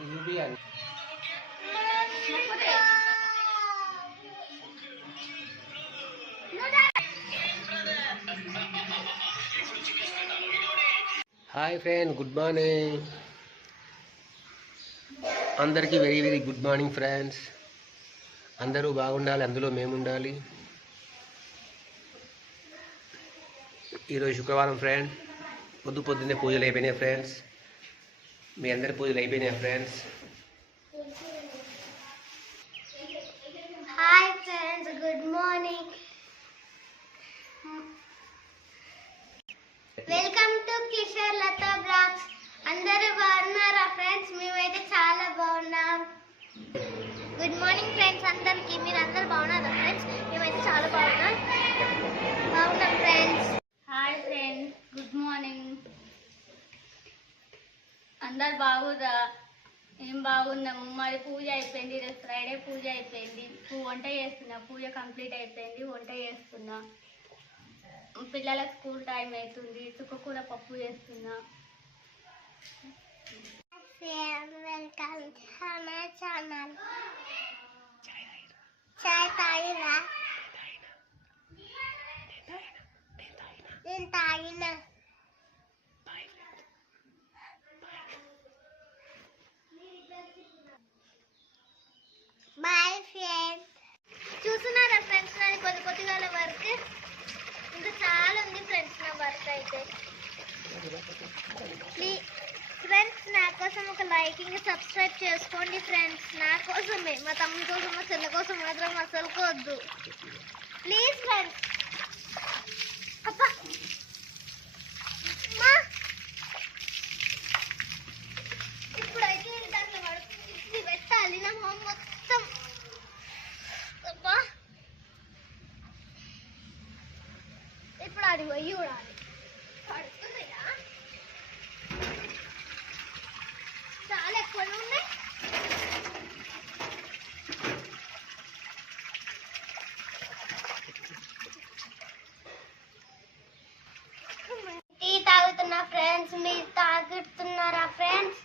చూపియాలి hi friend good morning. అందరికీ very very good morning friends. అందరూ బాగుండాలి అందులో మేము ఉండాలి ఈరోజు శుక్రవారం ఫ్రెండ్. పొద్దు పొద్దున్నే పూజలు అయిపోయినాయి ఫ్రెండ్స్. మీ అందరి పూజలు అయిపోయినాయి friends hi friends good morning welcome to Kishore Lata blogs అందరూ బాగున్నారా ఫ్రెండ్స్ మేమైతే చాలా బాగున్నాం. గుడ్ మార్నింగ్ ఫ్రెండ్స్ అందరూ బాగున్నారా ఫ్రెండ్స్ మేమైతే చాలా బాగున్నాం బాగున్నాం friends hi friends good morning అందరు బాగురా ఏం బాగున్నాము? మరి పూజ అయిపోయింది ఈరోజు ఫ్రైడే పూజ అయిపోయింది. వంట చేస్తున్నా. పూజ కంప్లీట్ అయిపోయింది వంట చేస్తున్నా. పిల్లలకు స్కూల్ టైం అవుతుంది చుక్కకూర పప్పు చేస్తున్నా. వెల్కమ్ మై ఛానల్ చాయ్ తాగినా నేను తాగినా బాయ్ ఫ్రెండ్స్ చూస్తున్నారా ఫ్రెండ్స్ నాది కొద్ది కొద్దిగా వర్క్ ఇంకా చాలా ఉంది ఫ్రెండ్స్ నా వర్క్ అయితే ప్లీజ్ ఫ్రెండ్స్ ఒక లైక్ ఇంకా లైకింగ్ సబ్స్క్రైబ్ చేసుకోండి ఫ్రెండ్స్. నా కోసమే. మా తమ్ముడి కోసం మా చెల్ల కోసం మాత్రం అసలు కొద్దు ప్లీజ్ ఫ్రెండ్స్. అబ్బా. ఇప్పుడైతే దాంట్లో పడుతుంది. పెట్టాలి నా మొహం మొత్తం. అబ్బా. ఇప్పుడు అది పోయి చూడాలి. టీ తాగుతున్నా ఫ్రెండ్స్ మీరు తాగుతున్నారా ఫ్రెండ్స్